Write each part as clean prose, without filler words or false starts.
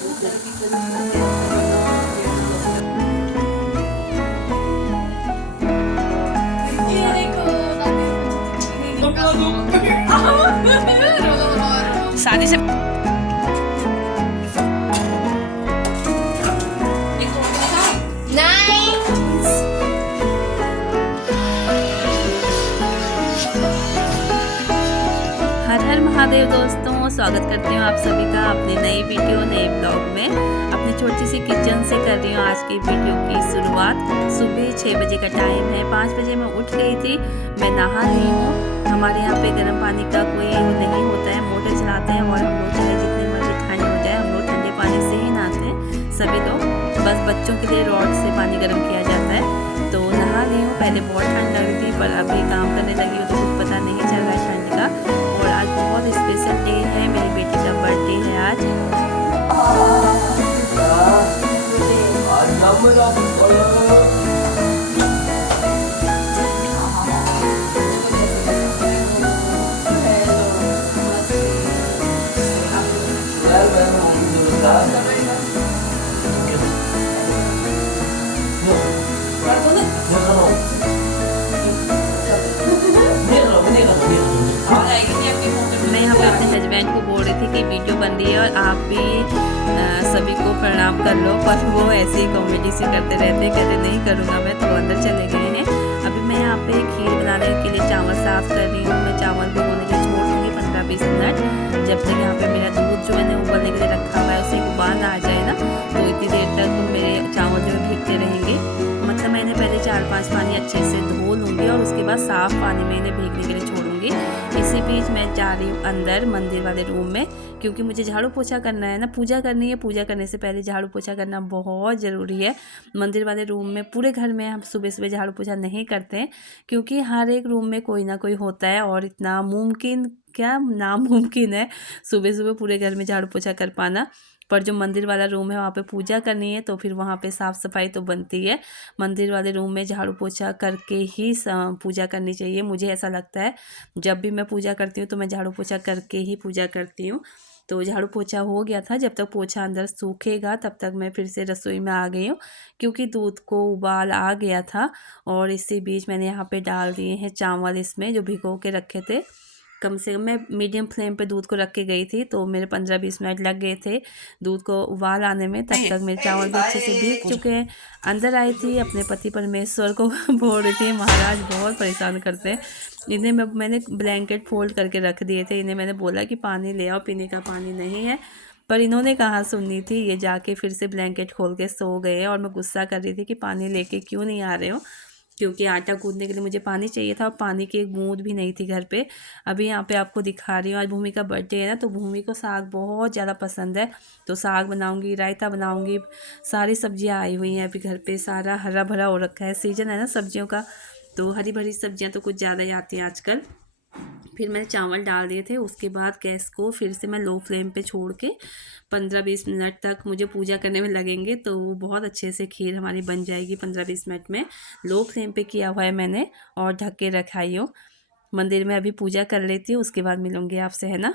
शादी से हर हर महादेव दोस्तों, स्वागत करती हूँ आप सभी का अपनी नई वीडियो नए ब्लॉग में। अपनी छोटी सी किचन से कर रही हूँ आज की वीडियो की शुरुआत। सुबह 6 बजे का टाइम है। 5 बजे मैं उठ गई थी, मैं नहा रही हूँ। हमारे यहाँ पे गर्म पानी का कोई वो नहीं होता है, मोटर चलाते हैं और हम लोग चाहे जितनी मर्जी ठंड हो जाए हम लोग ठंडे पानी से ही नहाते हैं सभी लोग। बस बच्चों के लिए रॉड से पानी गर्म किया जाता है। तो नहा रही हूँ। पहले बहुत ठंड लग रही थी पर अभी काम करने लगी हूँ तो कुछ पता नहीं चल रहा है ठंड का। और आज बहुत स्पेशल डे है, मेरी बेटी का बर्थडे है आज। मैं यहाँ पे अपने हस्बैंड को बोल रही थी कि वीडियो बन रही है और आप भी सभी को प्रणाम कर लो, पर वो ऐसे ही कॉमेडी से करते रहते, कहते नहीं करूँगा मैं, तो अंदर चले गए हैं। अभी मैं यहाँ पे खीर बनाने के लिए चावल साफ़ कर रही हूँ। मैं चावल भिगोने के लिए छोड़ दूँगी 15-20 मिनट, जब तक यहाँ पे मेरा दूध जो मैंने उबलने के लिए रखा हुआ है उसे उबाल आ जाए ना, तो इतनी देर तक मेरे चावल जो है भीगते रहेंगे। मतलब मैंने पहले 4-5 पानी अच्छे से धो लूँगी और उसके बाद साफ़ पानी में इन्हें भीगने के लिए छोड़ूंगी। इसी बीच मैं जा रही हूँ अंदर मंदिर वाले रूम में, क्योंकि मुझे झाड़ू पोछा करना है ना, पूजा करनी है। पूजा करने से पहले झाड़ू पोछा करना बहुत ज़रूरी है। मंदिर वाले रूम में, पूरे घर में हम सुबह सुबह झाड़ू पोछा नहीं करते हैं, क्योंकि हर एक रूम में कोई ना कोई होता है और इतना मुमकिन क्या नामुमकिन है सुबह सुबह पूरे घर में झाड़ू पोछा कर पाना। पर जो मंदिर वाला रूम है वहाँ पे पूजा करनी है तो फिर वहाँ पे साफ़ सफाई तो बनती है। मंदिर वाले रूम में झाड़ू पोछा करके ही पूजा करनी चाहिए, मुझे ऐसा लगता है। जब भी मैं पूजा करती हूँ तो मैं झाड़ू पोछा करके ही पूजा करती हूँ। तो झाड़ू पोछा हो गया था, जब तक पोछा अंदर सूखेगा तब तक मैं फिर से रसोई में आ गई हूँ, क्योंकि दूध को उबाल आ गया था। और इसी बीच मैंने यहाँ पे डाल दिए हैं चावल इसमें, जो भिगो के रखे थे। कम से कम मैं मीडियम फ्लेम पे दूध को रख के गई थी, तो मेरे 15-20 मिनट लग गए थे दूध को उबाल आने में। तब तक मेरे चावल भी अच्छे से भीग चुके हैं। अंदर आई थी, अपने पति परमेश्वर को बोल रही थी, महाराज बहुत परेशान करते हैं। इन्हें मैंने ब्लैंकेट फोल्ड करके रख दिए थे। इन्हें मैंने बोला कि पानी ले आओ, पीने का पानी नहीं है, पर इन्होंने कहाँ सुननी थी। ये जाके फिर से ब्लैंकेट खोल के सो गए और मैं गुस्सा कर रही थी कि पानी लेके क्यों नहीं आ रहे हो, क्योंकि आटा गूंदने के लिए मुझे पानी चाहिए था और पानी की एक बूंद भी नहीं थी घर पे। अभी यहाँ पे आपको दिखा रही हूँ, आज भूमि का बर्थडे है ना, तो भूमि को साग बहुत ज़्यादा पसंद है। तो साग बनाऊँगी, रायता बनाऊँगी। सारी सब्जियाँ आई हुई हैं अभी घर पे, सारा हरा भरा हो रखा है। सीजन है ना सब्जियों का, तो हरी भरी सब्जियाँ तो कुछ ज़्यादा ही आती हैं आजकल। फिर मैंने चावल डाल दिए थे, उसके बाद गैस को फिर से मैं लो फ्लेम पे छोड़ के 15-20 मिनट तक मुझे पूजा करने में लगेंगे, तो वो बहुत अच्छे से खीर हमारी बन जाएगी 15-20 मिनट में। लो फ्लेम पे किया हुआ है मैंने और ढक के रखाई हूँ। मंदिर में अभी पूजा कर लेती हूँ, उसके बाद मिलूँगी आपसे, है ना।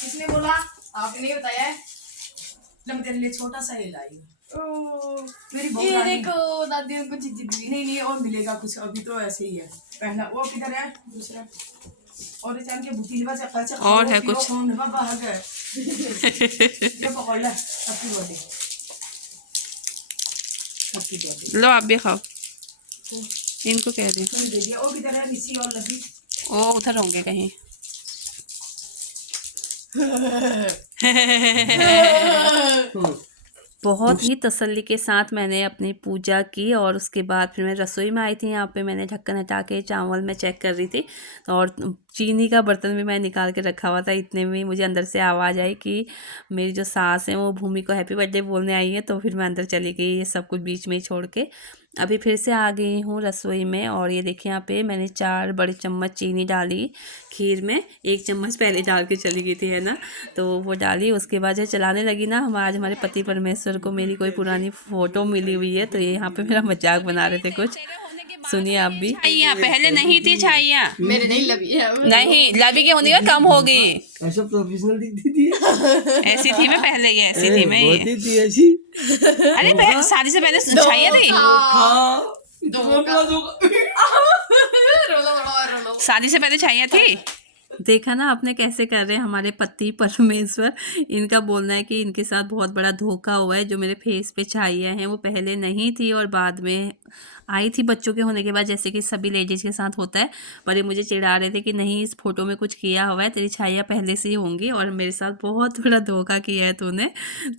किसने बोला? आपने नहीं बताया? तेरे लिए छोटा सा ही लाई मेरी ये देखो दादी ने कुछ चीज दी नहीं और मिलेगा कुछ, अभी तो ऐसे ही है। पहला वो किधर है, दूसरा और इचान के बुतिलवा से खर्चा और है कुछ बाबा आ गए ये पकड़ ले। Happy birthday, happy birthday. लो आप भी खाओ, इनको कह दी दे दिया। वो किधर है निसी और लगी? ओ उधर होंगे कहीं। बहुत ही तसल्ली के साथ मैंने अपनी पूजा की और उसके बाद फिर मैं रसोई में आई थी। यहाँ पे मैंने ढक्कन हटा के चावल में चेक कर रही थी और चीनी का बर्तन भी मैं निकाल के रखा हुआ था। इतने में मुझे अंदर से आवाज़ आई कि मेरी जो सास है वो भूमि को हैप्पी बर्थडे बोलने आई है, तो फिर मैं अंदर चली गई, ये सब कुछ बीच में ही छोड़ के। अभी फिर से आ गई हूँ रसोई में और ये देखिए यहाँ पे मैंने 4 बड़े चम्मच चीनी डाली खीर में। 1 चम्मच पहले डाल के चली गई थी, है ना, तो वो डाली। उसके बाद जब चलाने लगी ना, हम आज हमारे पति परमेश्वर को मेरी कोई पुरानी फ़ोटो मिली हुई है, तो ये यहाँ पे मेरा मजाक बना रहे थे कुछ। सुनिए आप भी। छाइयाँ पहले नहीं थी छाइयाँ। मेरे नहीं लगी है। नहीं लवी की होने का कम होगी। ऐसा प्रोफेशनल दिखती थी। ऐसी थी मैं पहले, ये ऐसी थी मैं बहुत ये। ही थी ऐसी। अरे शादी से पहले छाइयाँ थी। रोलो। शादी से पहले छाइयाँ थी। देखा ना आपने कैसे कर रहे हैं हमारे पति परमेश्वर। इनका बोलना है कि इनके साथ बहुत बड़ा धोखा हुआ है। जो मेरे फेस पे छाइयाँ हैं वो पहले नहीं थी और बाद में आई थी बच्चों के होने के बाद, जैसे कि सभी लेडीज़ के साथ होता है। पर ये मुझे चिढ़ा रहे थे कि नहीं, इस फोटो में कुछ किया हुआ है, तेरी छाइयाँ पहले से ही होंगी और मेरे साथ बहुत बड़ा धोखा किया है तूने।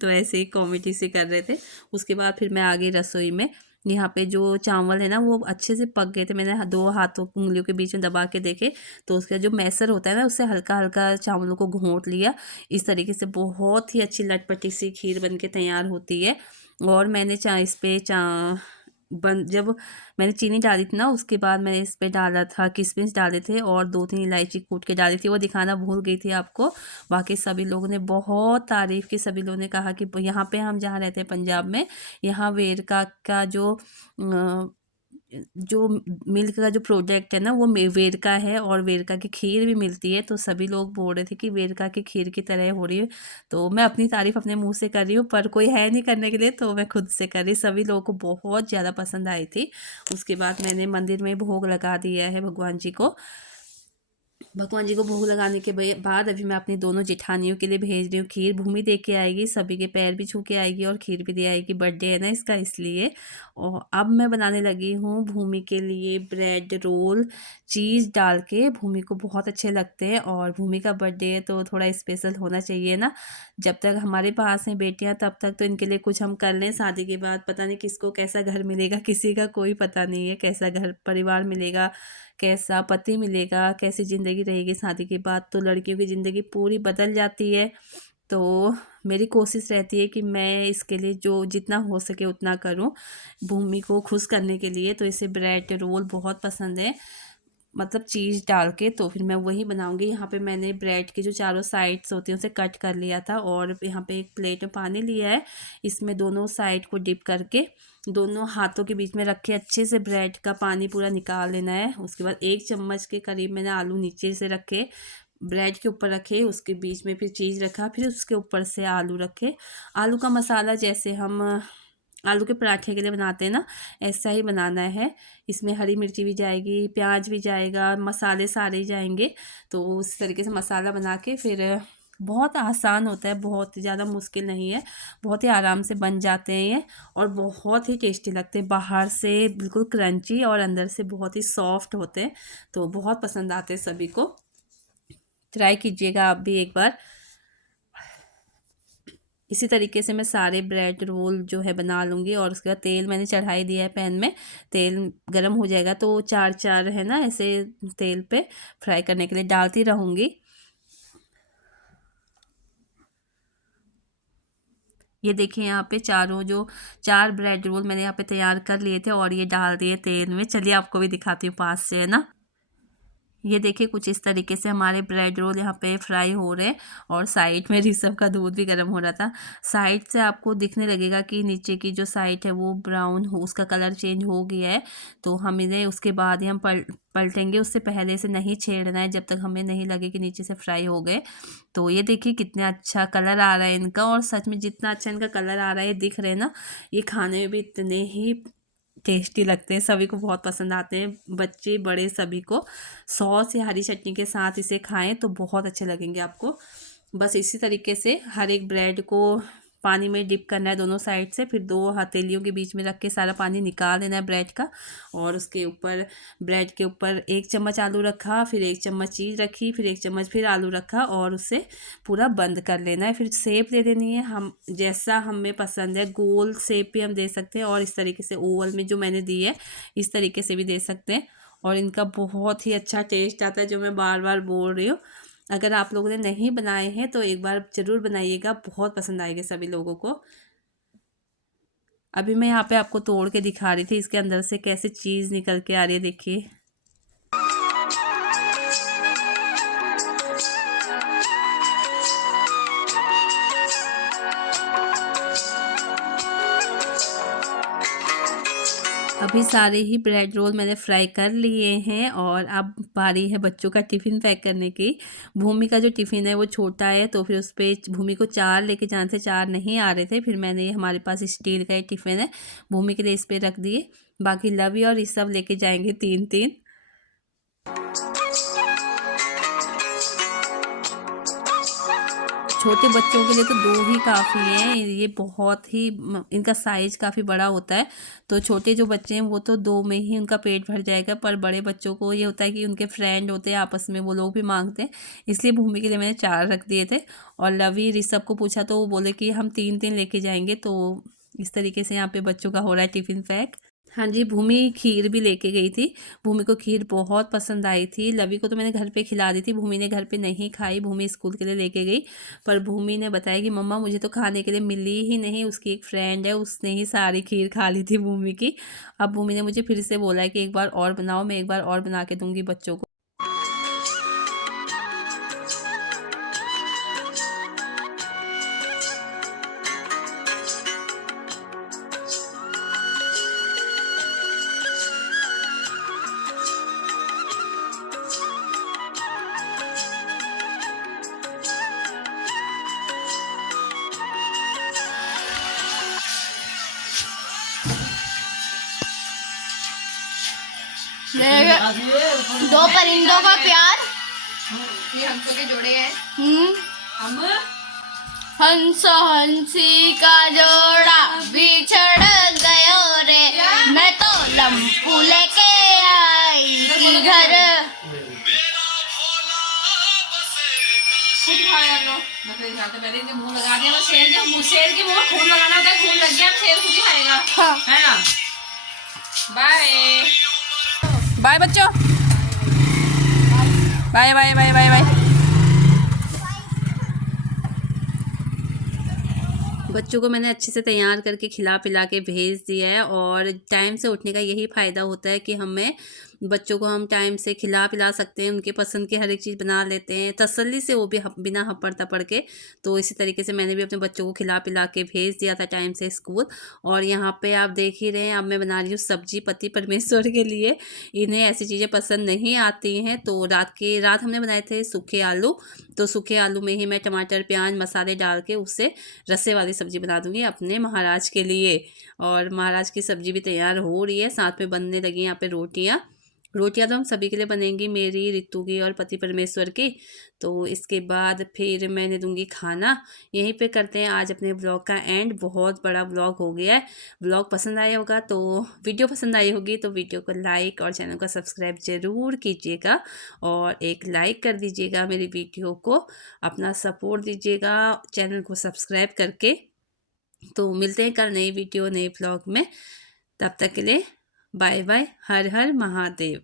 तो ऐसे ही कॉमेडी से कर रहे थे। उसके बाद फिर मैं आ गई रसोई में। यहाँ पे जो चावल है ना वो अच्छे से पक गए थे। मैंने 2 हाथों उंगलियों के बीच में दबा के देखे तो उसका जो मैसर होता है ना उससे हल्का हल्का चावलों को घोंट लिया। इस तरीके से बहुत ही अच्छी लटपटी सी खीर बन के तैयार होती है। और मैंने इस पे जब मैंने चीनी डाली थी ना उसके बाद मैंने इस पे डाला था, किशमिश डाले थे और 2-3 इलायची कूट के डाली थी। वो दिखाना भूल गई थी आपको। बाकी सभी लोगों ने बहुत तारीफ़ की। सभी लोगों ने कहा कि यहाँ पे हम जहाँ रहते हैं पंजाब में, यहाँ वेरका का जो मिल्क का जो प्रोडक्ट है ना वो वेरका है और वेरका की खीर भी मिलती है। तो सभी लोग बोल रहे थे कि वेरका की खीर की तरह हो रही है। तो मैं अपनी तारीफ़ अपने मुंह से कर रही हूँ पर कोई है नहीं करने के लिए, तो मैं खुद से कर रही। सभी लोगों को बहुत ज़्यादा पसंद आई थी। उसके बाद मैंने मंदिर में भोग लगा दिया है भगवान जी को। भोग लगाने के बाद अभी मैं अपनी दोनों जेठानियों के लिए भेज रही हूँ खीर। भूमि दे के आएगी, सभी के पैर भी छू के आएगी और खीर भी दे आएगी। बर्थडे है ना इसका, इसलिए। और अब मैं बनाने लगी हूँ भूमि के लिए ब्रेड रोल चीज़ डाल के। भूमि को बहुत अच्छे लगते हैं और भूमि का बर्थडे है तो थोड़ा स्पेशल होना चाहिए ना। जब तक हमारे पास हैं बेटियाँ तब तक तो इनके लिए कुछ हम कर लें। शादी के बाद पता नहीं किसको कैसा घर मिलेगा, किसी का कोई पता नहीं है कैसा घर परिवार मिलेगा, कैसा पति मिलेगा, कैसी ज़िंदगी रहेगी शादी के बाद। तो लड़कियों की ज़िंदगी पूरी बदल जाती है। तो मेरी कोशिश रहती है कि मैं इसके लिए जो जितना हो सके उतना करूं भूमि को खुश करने के लिए। तो इसे ब्रेड रोल बहुत पसंद है, मतलब चीज़ डाल के, तो फिर मैं वही बनाऊंगी। यहाँ पे मैंने ब्रेड के जो चारों साइड्स होती हैं उसे कट कर लिया था और यहाँ पे एक प्लेट में पानी लिया है। इसमें दोनों साइड को डिप करके दोनों हाथों के बीच में रख के अच्छे से ब्रेड का पानी पूरा निकाल लेना है। उसके बाद 1 चम्मच के करीब मैंने आलू नीचे से रखे, ब्रेड के ऊपर रखे, उसके बीच में फिर चीज़ रखा, फिर उसके ऊपर से आलू रखे। आलू का मसाला जैसे हम आलू के पराठे के लिए बनाते हैं ना, ऐसा ही बनाना है। इसमें हरी मिर्ची भी जाएगी, प्याज भी जाएगा, मसाले सारे ही जाएंगे। तो उस तरीके से मसाला बना के फिर बहुत आसान होता है, बहुत ज़्यादा मुश्किल नहीं है, बहुत ही आराम से बन जाते हैं ये और बहुत ही टेस्टी लगते हैं। बाहर से बिल्कुल क्रंची और अंदर से बहुत ही सॉफ्ट होते हैं। तो बहुत पसंद आते हैं सभी को। ट्राई कीजिएगा आप भी एक बार। इसी तरीके से मैं सारे ब्रेड रोल जो है बना लूँगी और उसके बाद तेल मैंने चढ़ाई दिया है पैन में। तेल गरम हो जाएगा तो 4 है ना ऐसे तेल पे फ्राई करने के लिए डालती रहूँगी। ये देखिए यहाँ पे 4 ब्रेड रोल मैंने यहाँ पे तैयार कर लिए थे और ये डाल दिए तेल में। चलिए आपको भी दिखाती हूँ पास से, है ना। ये देखिए कुछ इस तरीके से हमारे ब्रेड रोल यहाँ पे फ्राई हो रहे हैं और साइड में ऋषभ का दूध भी गर्म हो रहा था। साइड से आपको दिखने लगेगा कि नीचे की जो साइड है वो ब्राउन हो, उसका कलर चेंज हो गया है। तो हम इन्हें उसके बाद ही हम पलटेंगे, उससे पहले से नहीं छेड़ना है जब तक हमें नहीं लगे कि नीचे से फ्राई हो गए। तो ये देखिए कितना अच्छा कलर आ रहा है इनका और सच में जितना अच्छा इनका कलर आ रहा है दिख रहे हैं ना, ये खाने में भी इतने ही टेस्टी लगते हैं। सभी को बहुत पसंद आते हैं, बच्चे बड़े सभी को। सॉस या हरी चटनी के साथ इसे खाएं तो बहुत अच्छे लगेंगे आपको। बस इसी तरीके से हर एक ब्रेड को पानी में डिप करना है दोनों साइड से, फिर 2 हथेलियों के बीच में रख के सारा पानी निकाल देना है ब्रेड का। और उसके ऊपर ब्रेड के ऊपर 1 चम्मच आलू रखा, फिर 1 चम्मच चीज़ रखी, फिर 1 चम्मच फिर आलू रखा और उसे पूरा बंद कर लेना है। फिर शेप दे देनी है हम जैसा हमें पसंद है। गोल शेप भी हम दे सकते हैं और इस तरीके से ओवल में जो मैंने दी है इस तरीके से भी दे सकते हैं और इनका बहुत ही अच्छा टेस्ट आता है, जो मैं बार बार बोल रही हूँ। अगर आप लोगों ने नहीं बनाए हैं तो एक बार ज़रूर बनाइएगा, बहुत पसंद आएंगे सभी लोगों को। अभी मैं यहाँ पे आपको तोड़ के दिखा रही थी इसके अंदर से कैसे चीज़ निकल के आ रही है, देखिए। अभी सारे ही ब्रेड रोल मैंने फ्राई कर लिए हैं और अब बारी है बच्चों का टिफ़िन पैक करने की। भूमि का जो टिफ़िन है वो छोटा है, तो फिर उस पे भूमि को 4 लेके जाने से 4 नहीं आ रहे थे। फिर मैंने ये हमारे पास स्टील का एक टिफ़िन है, भूमि के लिए इस पे रख दिए। बाकी लवी और ऋषभ लेके जाएंगे 3-3। छोटे बच्चों के लिए तो 2 ही काफ़ी हैं। ये बहुत ही इनका साइज़ काफ़ी बड़ा होता है, तो छोटे जो बच्चे हैं वो तो 2 में ही उनका पेट भर जाएगा। पर बड़े बच्चों को ये होता है कि उनके फ्रेंड होते हैं आपस में, वो लोग भी मांगते हैं, इसलिए भूमि के लिए मैंने 4 रख दिए थे। और लवी ऋषभ को पूछा तो वो बोले कि हम 3-3 लेके जाएंगे। तो इस तरीके से यहाँ पे बच्चों का हो रहा है टिफ़िन पैक। हाँ जी, भूमि खीर भी लेके गई थी। भूमि को खीर बहुत पसंद आई थी। लवी को तो मैंने घर पे खिला दी थी, भूमि ने घर पे नहीं खाई। भूमि स्कूल के लिए लेके गई, पर भूमि ने बताया कि मम्मा मुझे तो खाने के लिए मिली ही नहीं। उसकी एक फ्रेंड है, उसने ही सारी खीर खा ली थी भूमि की। अब भूमि ने मुझे फिर से बोला है कि एक बार और बनाओ, मैं एक बार और बना के दूंगी बच्चों को। दो परिंदों का प्यार, ये हंसों के जोड़े हैं। हम हंस हंसी का जोड़ा बिछड़ गयो रे, मैं तो लंपू लेके आई थी घर। खुद खाया लो, नखरे दिखाते। मैंने इनके मुंह लगा दिया। शेर के मुंह में खून लगाना होता है, खून लग गया, अब शेर खुद ही खाएगा, है ना। बाय बाय बच्चों, bye bye bye bye bye. बच्चों को मैंने अच्छे से तैयार करके खिला पिला के भेज दिया है। और टाइम से उठने का यही फ़ायदा होता है कि हमें बच्चों को हम टाइम से खिला पिला सकते हैं, उनके पसंद की हर एक चीज़ बना लेते हैं तसल्ली से, वो भी बिना हप्पड़ तपड़ के। तो इसी तरीके से मैंने भी अपने बच्चों को खिला पिला के भेज दिया था टाइम से स्कूल। और यहाँ पे आप देख ही रहे हैं, अब मैं बना रही हूँ सब्जी पति परमेश्वर के लिए। इन्हें ऐसी चीज़ें पसंद नहीं आती हैं, तो रात हमने बनाए थे सूखे आलू। तो सूखे आलू में ही मैं टमाटर प्याज मसाले डाल के उससे रस्से वाली सब्ज़ी बना दूँगी अपने महाराज के लिए। और महाराज की सब्ज़ी भी तैयार हो रही है, साथ में बनने लगी यहाँ पे रोटियाँ तो हम सभी के लिए बनेंगी, मेरी, रितु की और पति परमेश्वर की। तो इसके बाद फिर मैंने दूंगी खाना। यहीं पे करते हैं आज अपने ब्लॉग का एंड। बहुत बड़ा ब्लॉग हो गया है। ब्लॉग पसंद आया होगा तो वीडियो पसंद आई होगी तो वीडियो को लाइक और चैनल को सब्सक्राइब ज़रूर कीजिएगा। और एक लाइक कर दीजिएगा मेरी वीडियो को, अपना सपोर्ट दीजिएगा चैनल को सब्सक्राइब करके। तो मिलते हैं कल नई वीडियो नए ब्लॉग में, तब तक के लिए बाय बाय। हर हर महादेव।